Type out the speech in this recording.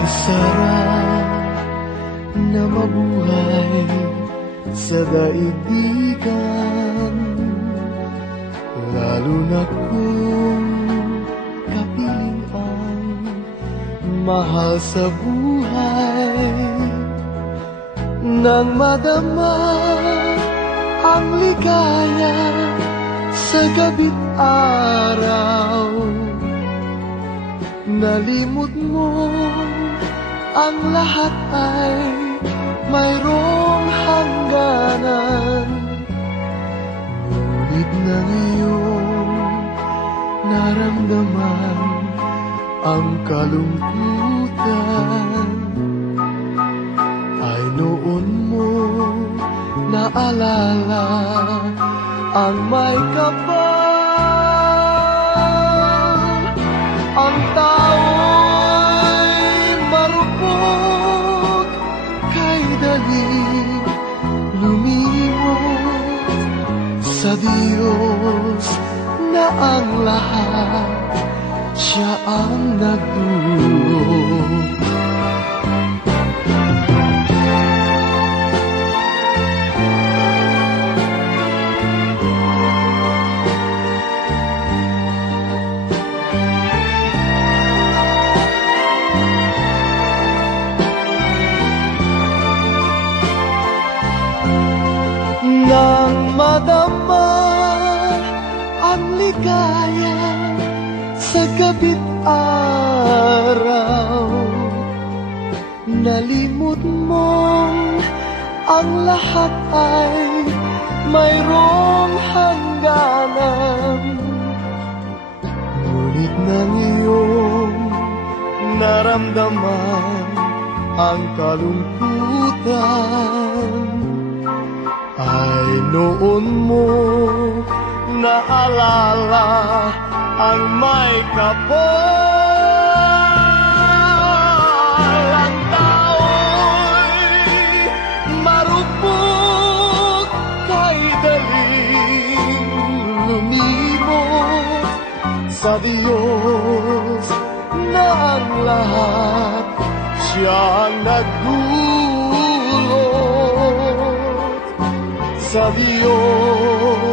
Ang sarap na mabuhay sa daigdigan Lalo na kung kapiling ang mahal sa buhay Nang madama ang ligaya sa gabit araw Nalimot mo ang lahat ay mayroong hangganan Ngunit na iyong naramdaman ang kalungkutan Ay noon mo naalala ang may kapal Sa Diyos na ang lahat, Siya ang nagdulot. maligaya sa gabit araw Nalimot mong ang lahat ay mayroong hangganan Ngunit ng iyong naramdaman ang kalungkutan Ay noon mo maalala ang may kapal Ang tao'y marupok kay daling lumibot sa Diyos na ang lahat siyang nagdulot sa Diyos